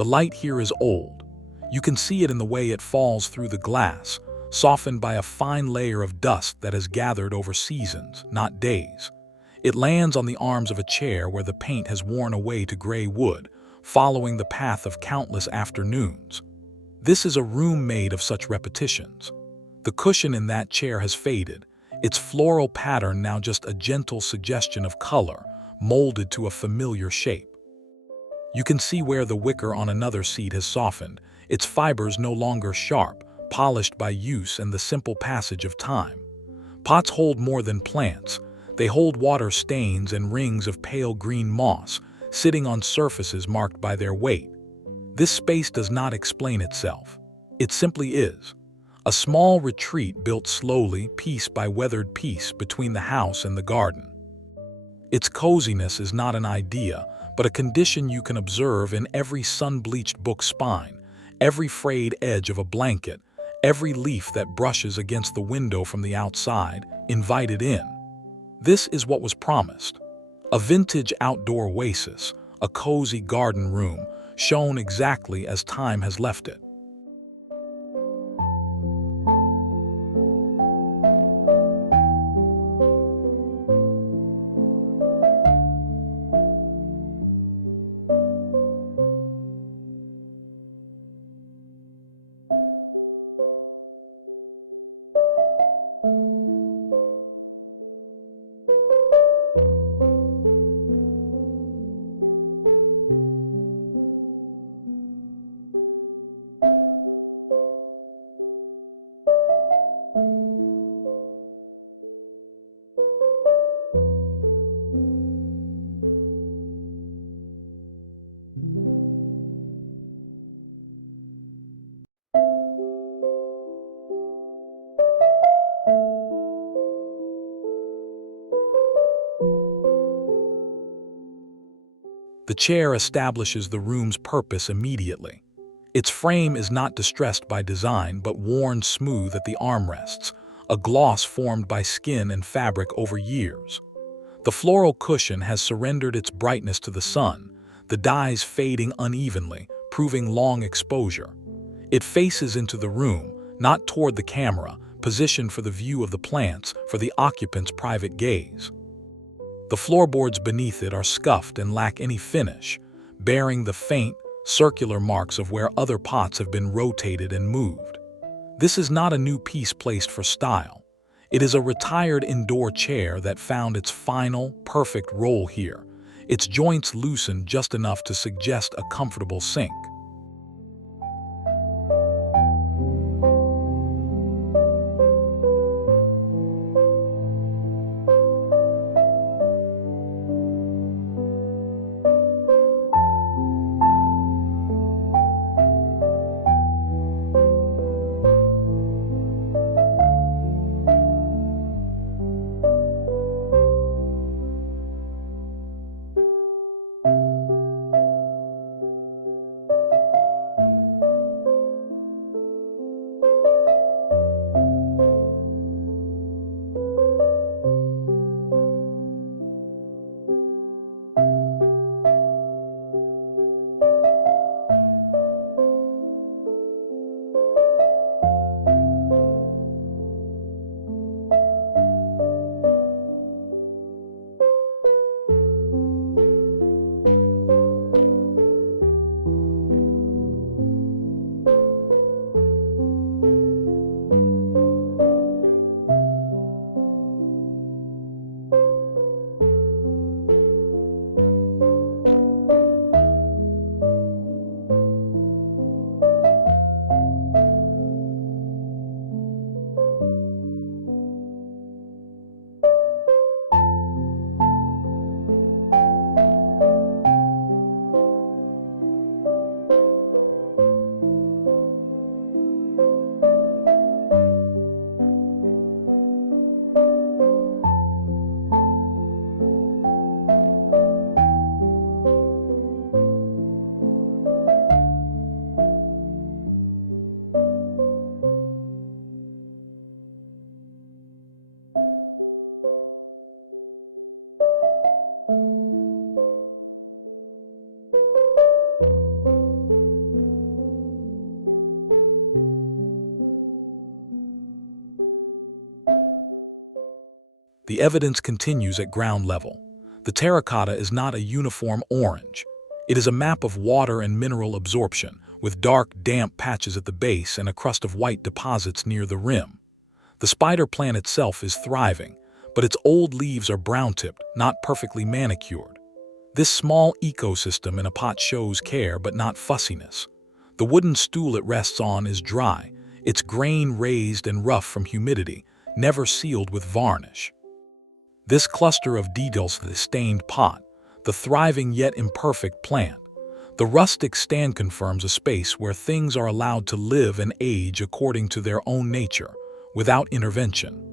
The light here is old. You can see it in the way it falls through the glass, softened by a fine layer of dust that has gathered over seasons, not days. It lands on the arms of a chair where the paint has worn away to gray wood, following the path of countless afternoons. This is a room made of such repetitions. The cushion in that chair has faded, its floral pattern now just a gentle suggestion of color, molded to a familiar shape. You can see where the wicker on another seat has softened, its fibers no longer sharp, polished by use and the simple passage of time. Pots hold more than plants. They hold water stains and rings of pale green moss, sitting on surfaces marked by their weight. This space does not explain itself. It simply is. A small retreat built slowly, piece by weathered piece, between the house and the garden. Its coziness is not an idea, but a condition you can observe in every sun-bleached book spine, every frayed edge of a blanket, every leaf that brushes against the window from the outside, invited in. This is what was promised. A vintage outdoor oasis, a cozy garden room, shown exactly as time has left it. The chair establishes the room's purpose immediately. Its frame is not distressed by design but worn smooth at the armrests, a gloss formed by skin and fabric over years. The floral cushion has surrendered its brightness to the sun, the dyes fading unevenly, proving long exposure. It faces into the room, not toward the camera, positioned for the view of the plants, for the occupant's private gaze. The floorboards beneath it are scuffed and lack any finish, bearing the faint, circular marks of where other pots have been rotated and moved. This is not a new piece placed for style. It is a retired indoor chair that found its final, perfect role here, its joints loosened just enough to suggest a comfortable sink. The evidence continues at ground level. The terracotta is not a uniform orange. It is a map of water and mineral absorption, with dark, damp patches at the base and a crust of white deposits near the rim. The spider plant itself is thriving, but its old leaves are brown-tipped, not perfectly manicured. This small ecosystem in a pot shows care but not fussiness. The wooden stool it rests on is dry, its grain raised and rough from humidity, never sealed with varnish. This cluster of details, the stained pot, the thriving yet imperfect plant, the rustic stand confirms a space where things are allowed to live and age according to their own nature, without intervention.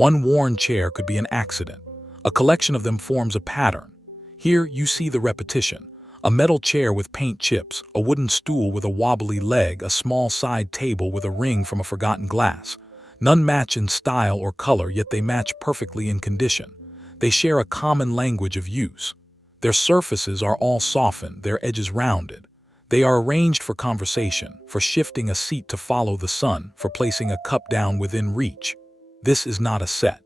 One worn chair could be an accident. A collection of them forms a pattern. Here you see the repetition. A metal chair with paint chips, a wooden stool with a wobbly leg, a small side table with a ring from a forgotten glass. None match in style or color, yet they match perfectly in condition. They share a common language of use. Their surfaces are all softened, their edges rounded. They are arranged for conversation, for shifting a seat to follow the sun, for placing a cup down within reach. This is not a set.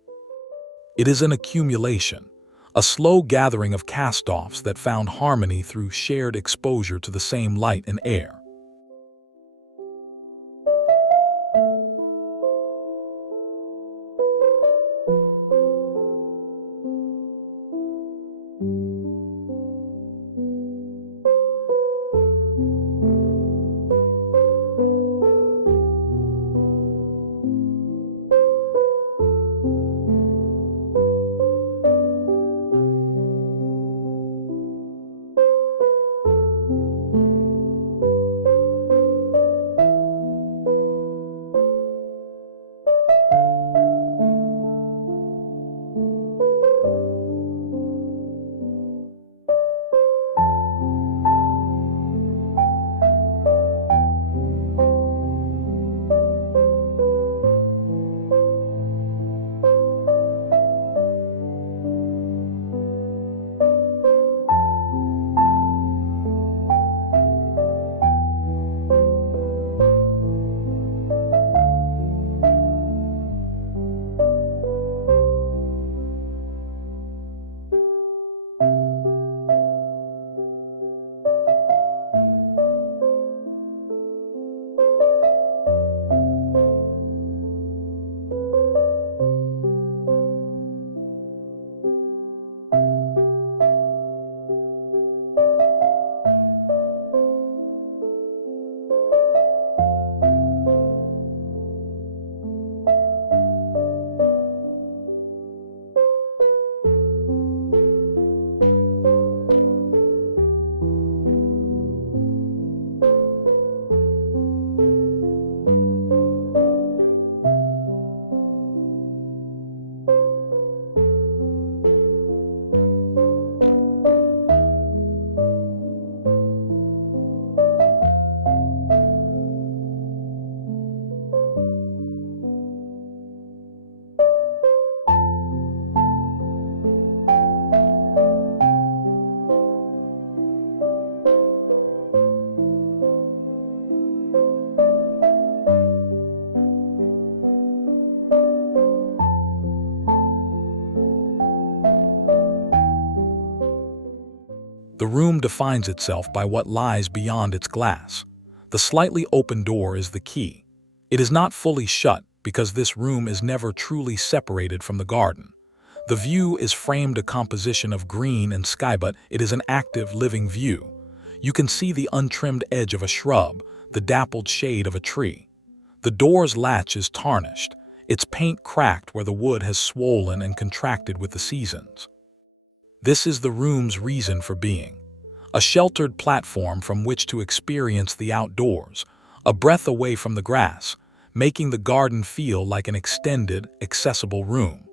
It is an accumulation, a slow gathering of cast-offs that found harmony through shared exposure to the same light and air. room defines itself by what lies beyond its glass. The slightly open door is the key. It is not fully shut because this room is never truly separated from the garden. The view is framed a composition of green and sky, but it is an active, living view. You can see the untrimmed edge of a shrub, the dappled shade of a tree. The door's latch is tarnished, its paint cracked where the wood has swollen and contracted with the seasons. This is the room's reason for being. A sheltered platform from which to experience the outdoors, a breath away from the grass, making the garden feel like an extended, accessible room.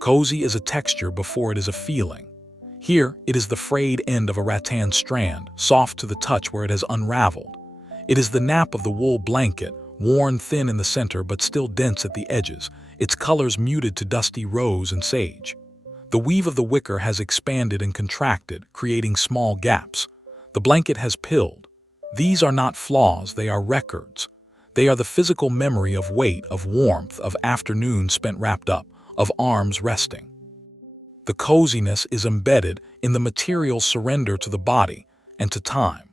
Cozy is a texture before it is a feeling. Here, it is the frayed end of a rattan strand, soft to the touch where it has unraveled. It is the nap of the wool blanket, worn thin in the center but still dense at the edges, its colors muted to dusty rose and sage. The weave of the wicker has expanded and contracted, creating small gaps. The blanket has pilled. These are not flaws, they are records. They are the physical memory of weight, of warmth, of afternoons spent wrapped up, of arms resting. The coziness is embedded in the material surrender to the body and to time.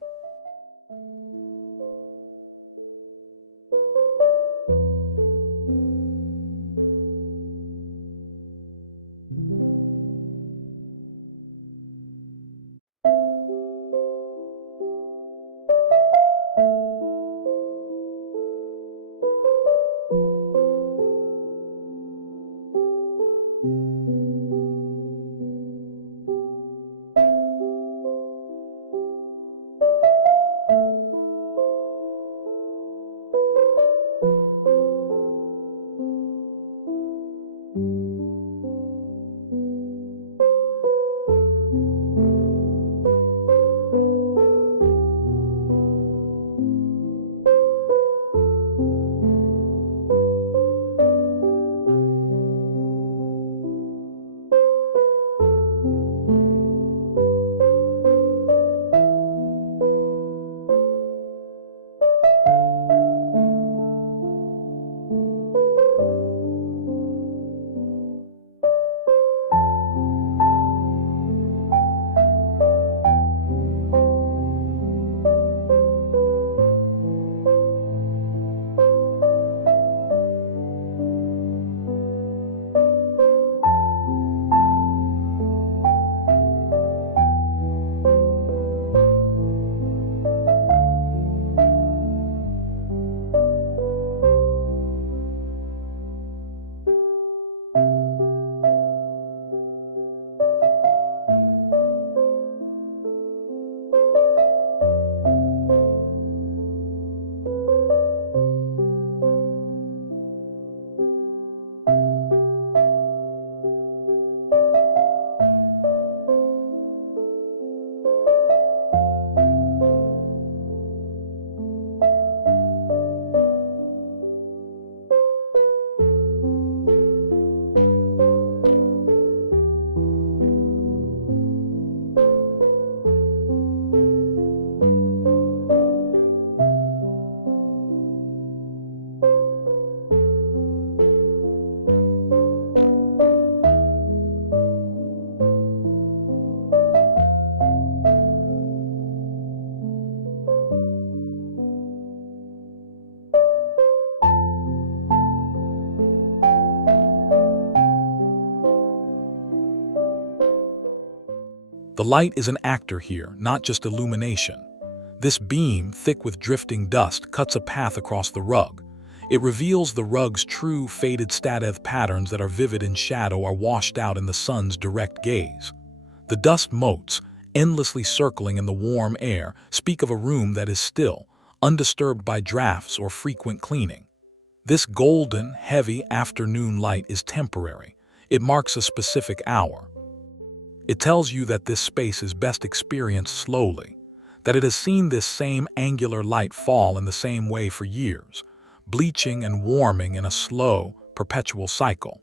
The light is an actor here, not just illumination. This beam, thick with drifting dust, cuts a path across the rug. It reveals the rug's true faded stative patterns that are vivid in shadow or washed out in the sun's direct gaze. The dust motes, endlessly circling in the warm air, speak of a room that is still, undisturbed by drafts or frequent cleaning. This golden, heavy afternoon light is temporary. It marks a specific hour. It tells you that this space is best experienced slowly, that it has seen this same angular light fall in the same way for years, bleaching and warming in a slow, perpetual cycle.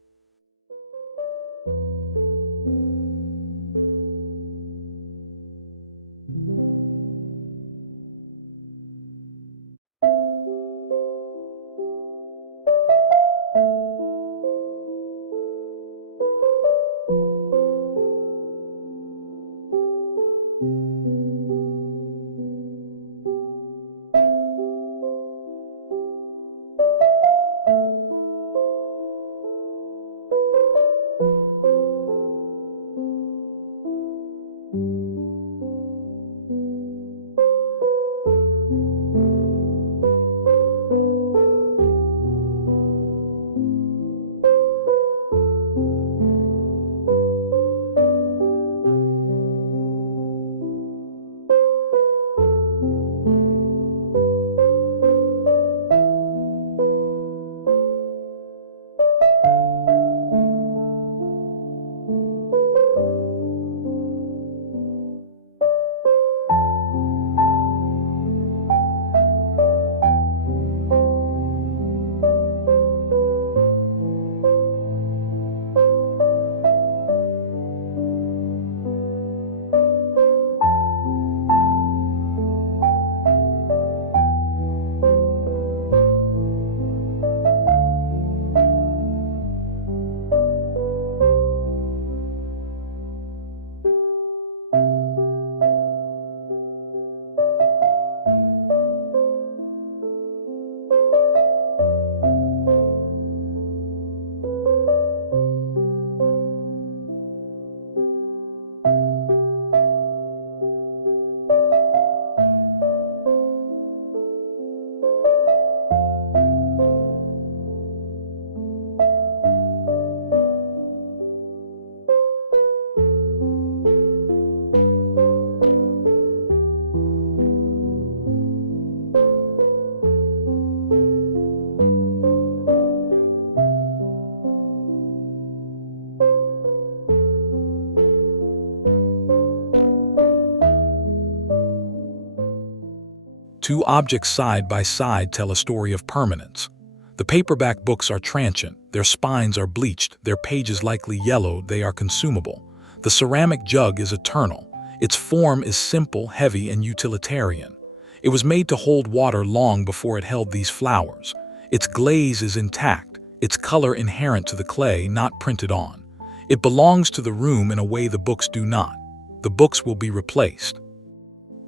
Two objects side by side tell a story of permanence. The paperback books are transient, their spines are bleached, their pages likely yellowed, they are consumable. The ceramic jug is eternal. Its form is simple, heavy, and utilitarian. It was made to hold water long before it held these flowers. Its glaze is intact, its color inherent to the clay, not printed on. It belongs to the room in a way the books do not. The books will be replaced.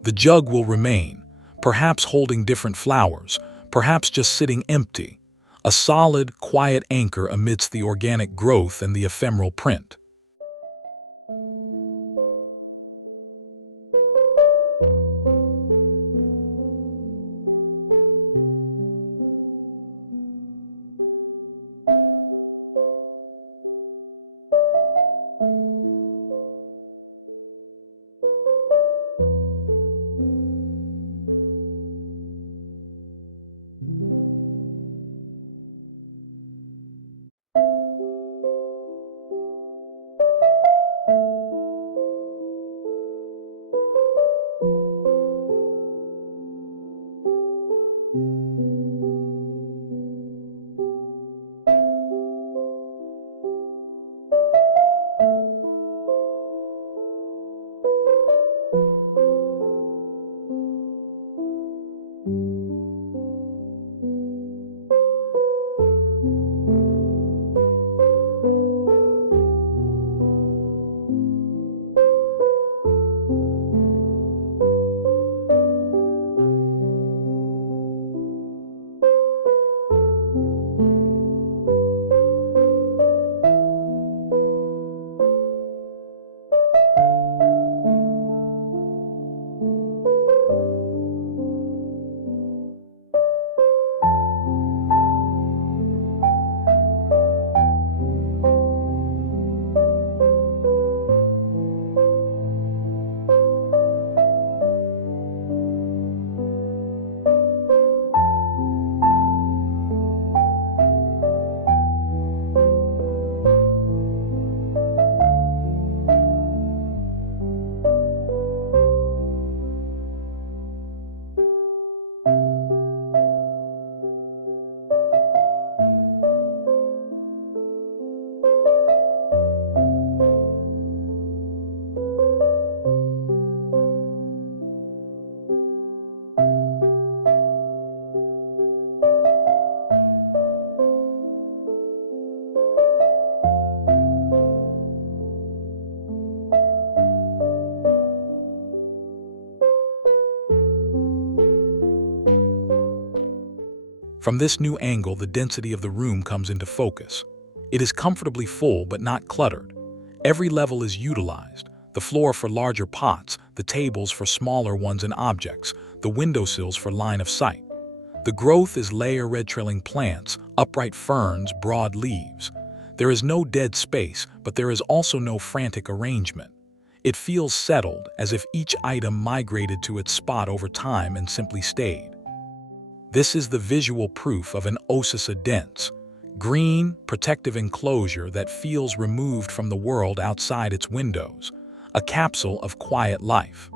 The jug will remain, perhaps holding different flowers, perhaps just sitting empty, a solid, quiet anchor amidst the organic growth and the ephemeral print. From this new angle, the density of the room comes into focus. It is comfortably full but not cluttered. Every level is utilized: the floor for larger pots, the tables for smaller ones and objects, the windowsills for line of sight. The growth is layer red trailing plants, upright ferns, broad leaves. There is no dead space, but there is also no frantic arrangement. It feels settled, as if each item migrated to its spot over time and simply stayed. This is the visual proof of an Oasis, a dense, green, protective enclosure that feels removed from the world outside its windows, a capsule of quiet life.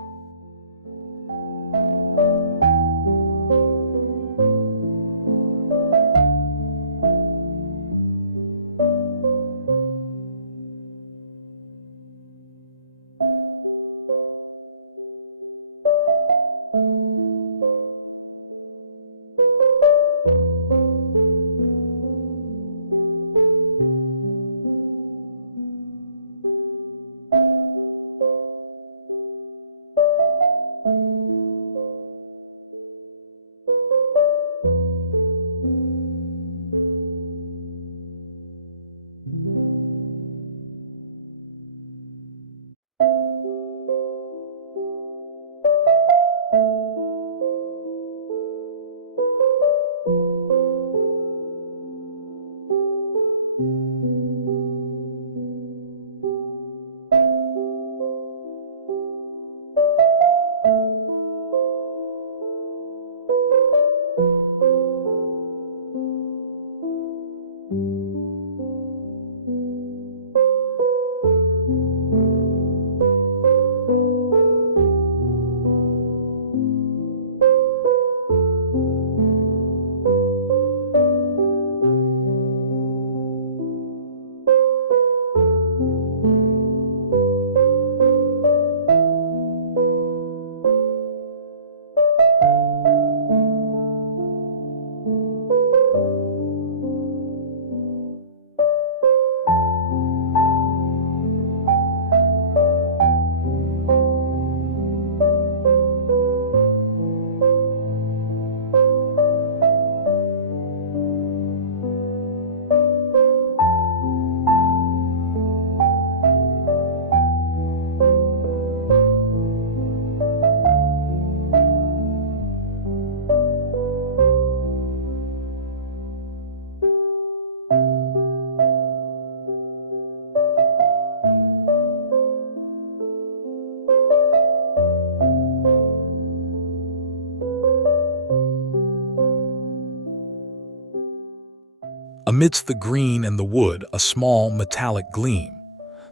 Amidst the green and the wood, a small metallic gleam.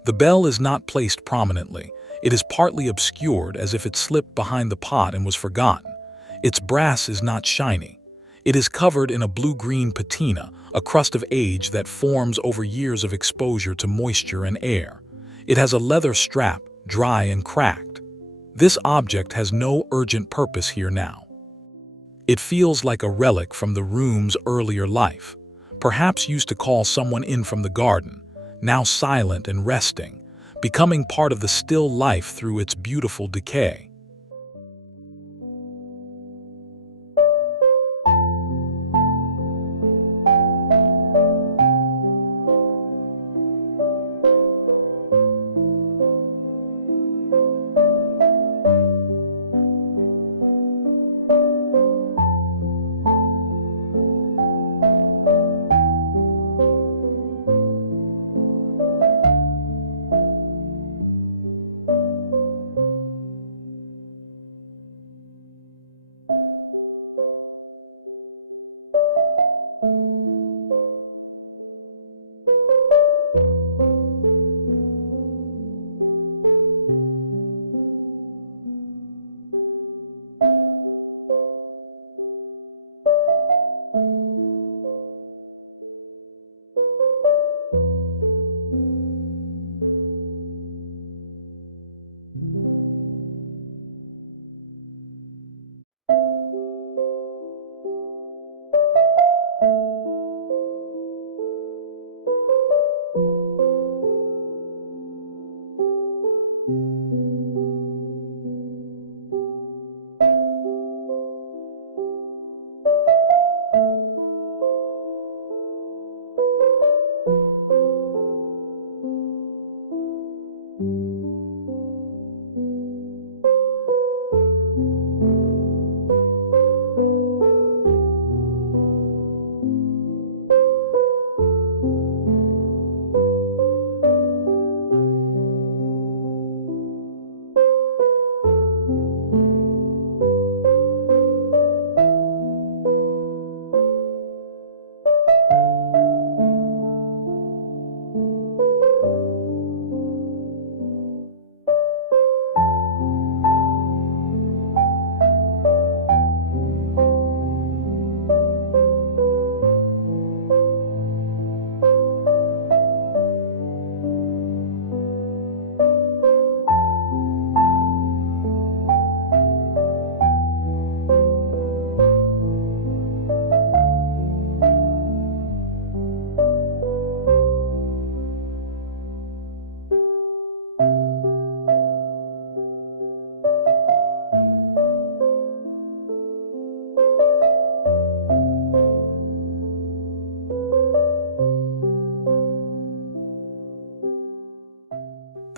The bell is not placed prominently. It is partly obscured, as if it slipped behind the pot and was forgotten. Its brass is not shiny. It is covered in a blue-green patina, a crust of age that forms over years of exposure to moisture and air. It has a leather strap, dry and cracked. This object has no urgent purpose here now. It feels like a relic from the room's earlier life, perhaps used to call someone in from the garden, now silent and resting, becoming part of the still life through its beautiful decay.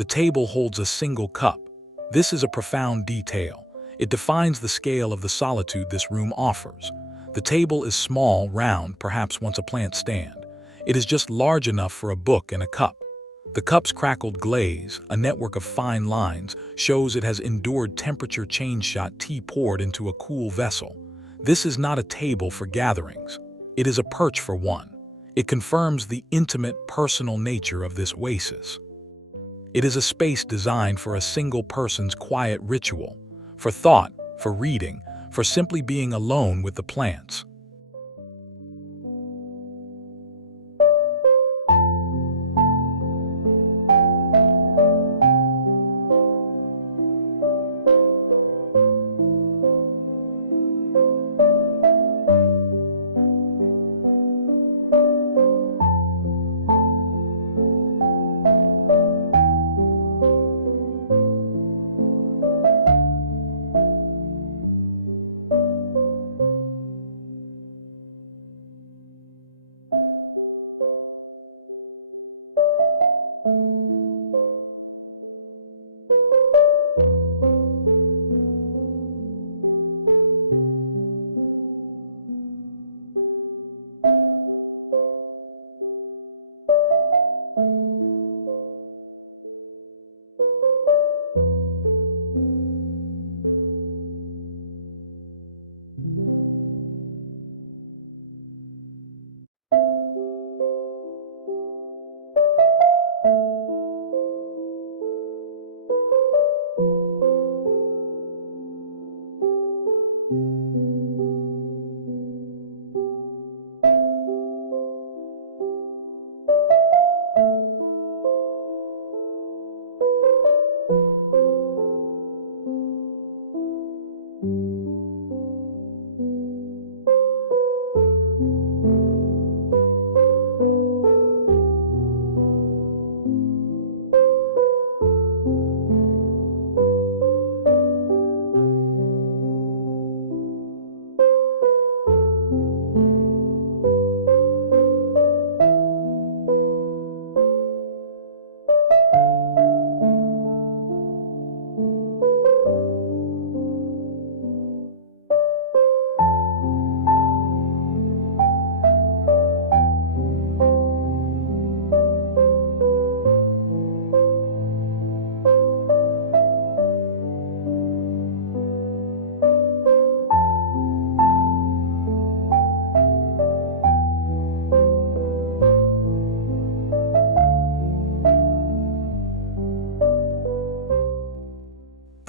The table holds a single cup. This is a profound detail. It defines the scale of the solitude this room offers. The table is small, round, perhaps once a plant stand. It is just large enough for a book and a cup. The cup's crackled glaze, a network of fine lines, shows it has endured temperature change-shot tea poured into a cool vessel. This is not a table for gatherings. It is a perch for one. It confirms the intimate, personal nature of this oasis. It is a space designed for a single person's quiet ritual, for thought, for reading, for simply being alone with the plants.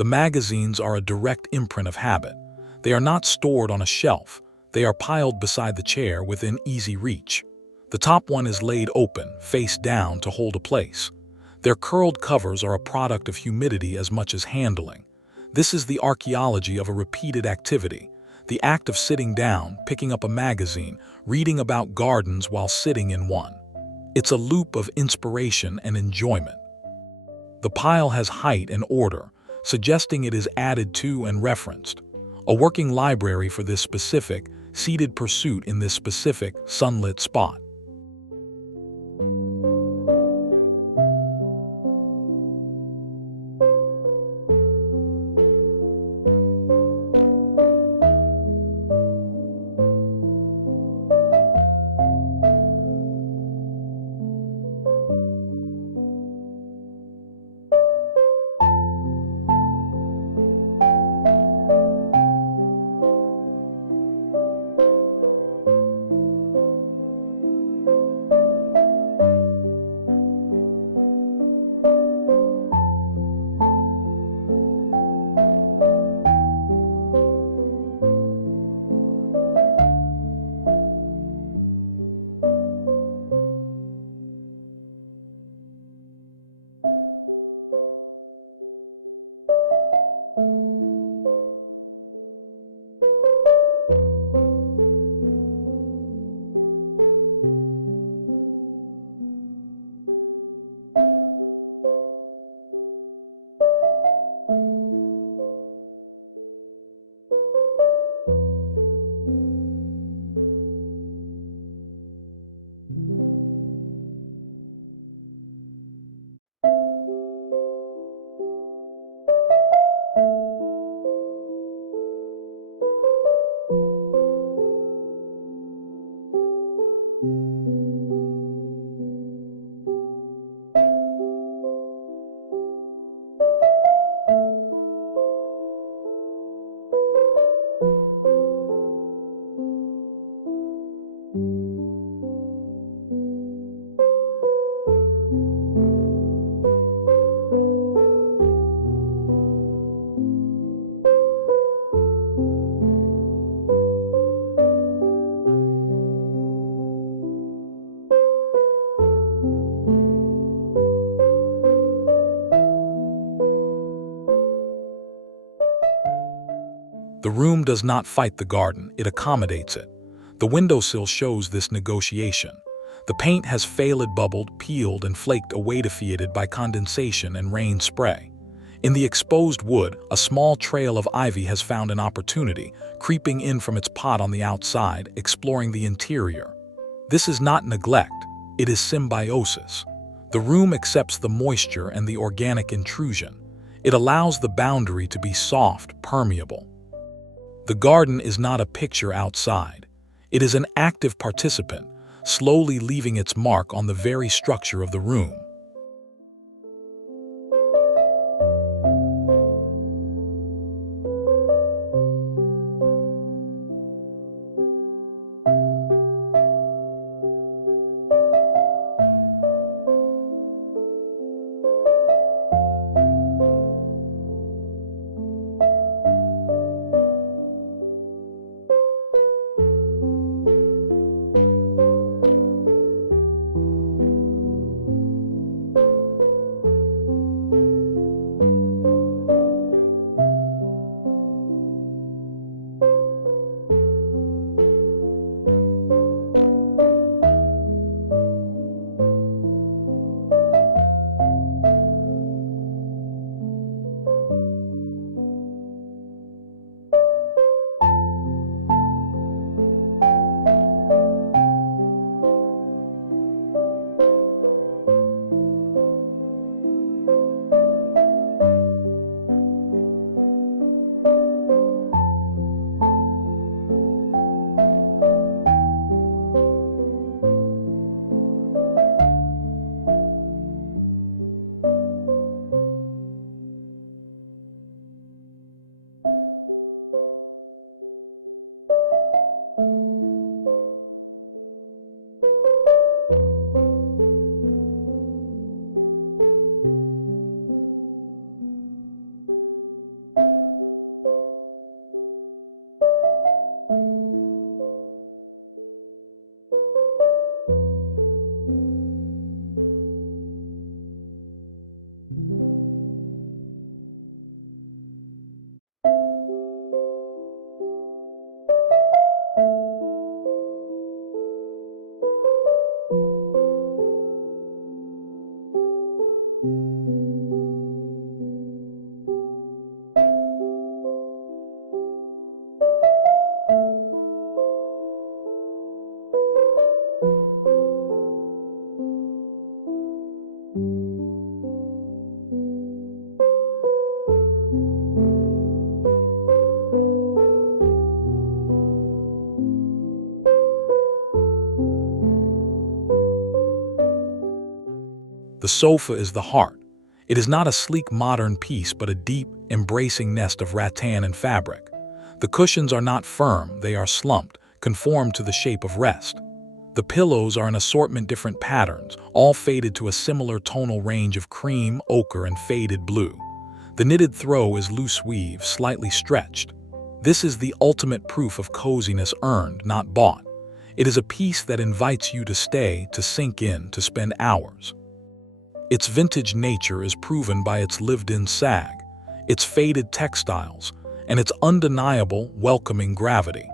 The magazines are a direct imprint of habit. They are not stored on a shelf. They are piled beside the chair within easy reach. The top one is laid open, face down to hold a place. Their curled covers are a product of humidity as much as handling. This is the archaeology of a repeated activity. The act of sitting down, picking up a magazine, reading about gardens while sitting in one. It's a loop of inspiration and enjoyment. The pile has height and order, suggesting it is added to and referenced. A working library for this specific, seated pursuit in this specific, sunlit spot. The room does not fight the garden, it accommodates it. The windowsill shows this negotiation. The paint has failed, bubbled, peeled, and flaked away, defeated by condensation and rain spray. In the exposed wood, a small trail of ivy has found an opportunity, creeping in from its pot on the outside, exploring the interior. This is not neglect, it is symbiosis. The room accepts the moisture and the organic intrusion. It allows the boundary to be soft, permeable. The garden is not a picture outside. It is an active participant, slowly leaving its mark on the very structure of the room. The sofa is the heart. It is not a sleek modern piece, but a deep, embracing nest of rattan and fabric. The cushions are not firm, they are slumped, conform to the shape of rest. The pillows are an assortment different patterns, all faded to a similar tonal range of cream, ochre, and faded blue. The knitted throw is loose weave, slightly stretched. This is the ultimate proof of coziness earned, not bought. It is a piece that invites you to stay, to sink in, to spend hours. Its vintage nature is proven by its lived-in sag, its faded textiles, and its undeniable, welcoming gravity.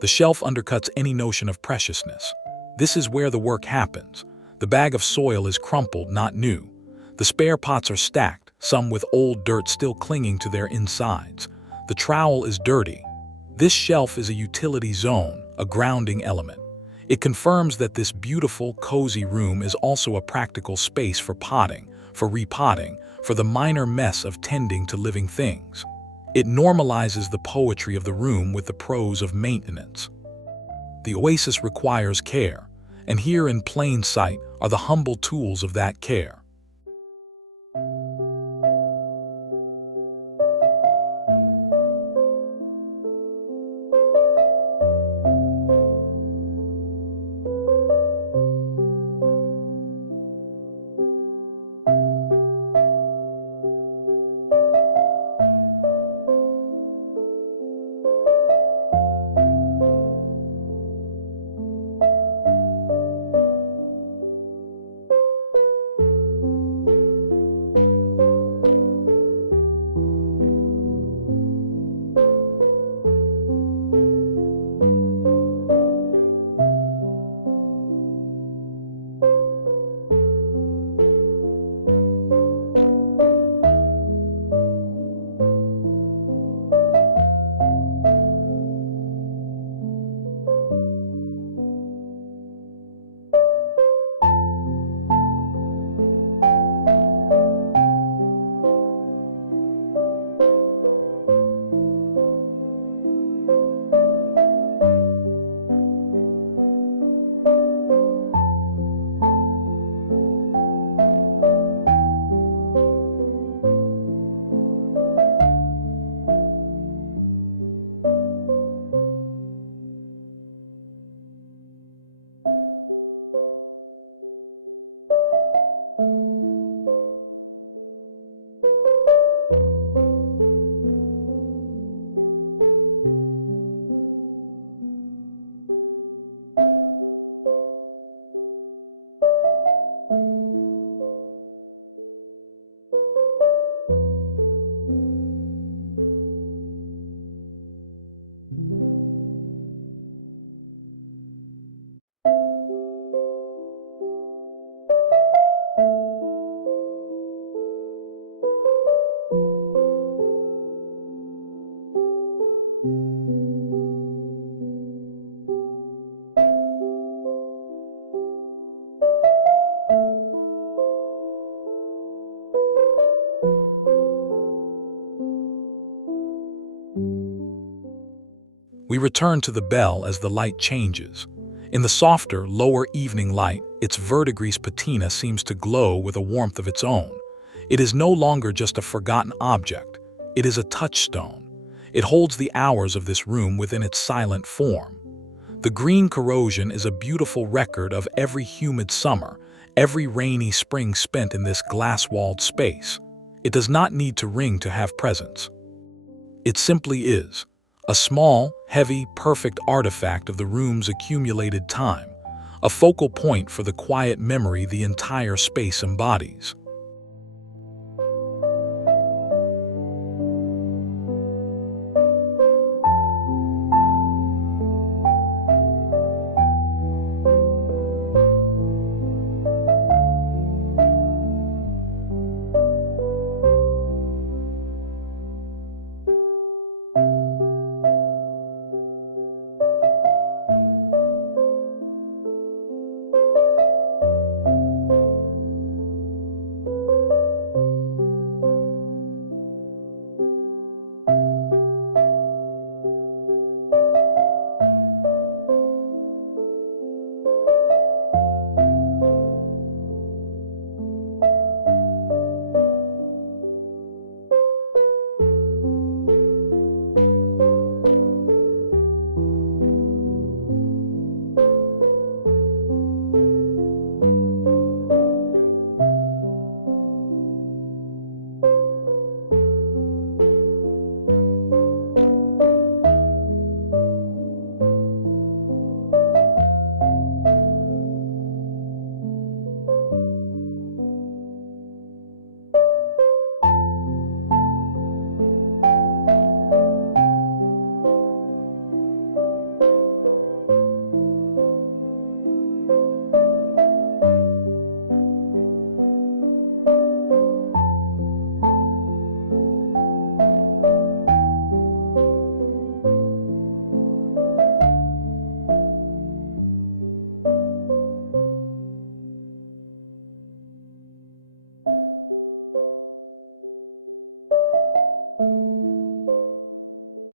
The shelf undercuts any notion of preciousness. This is where the work happens. The bag of soil is crumpled, not new. The spare pots are stacked, some with old dirt still clinging to their insides. The trowel is dirty. This shelf is a utility zone, a grounding element. It confirms that this beautiful, cozy room is also a practical space for potting, for repotting, for the minor mess of tending to living things. It normalizes the poetry of the room with the prose of maintenance. The oasis requires care, and here in plain sight are the humble tools of that care. We return to the bell as the light changes. In the softer, lower evening light, its verdigris patina seems to glow with a warmth of its own. It is no longer just a forgotten object. It is a touchstone. It holds the hours of this room within its silent form. The green corrosion is a beautiful record of every humid summer, every rainy spring spent in this glass-walled space. It does not need to ring to have presence. It simply is. A small, heavy, perfect artifact of the room's accumulated time, a focal point for the quiet memory the entire space embodies.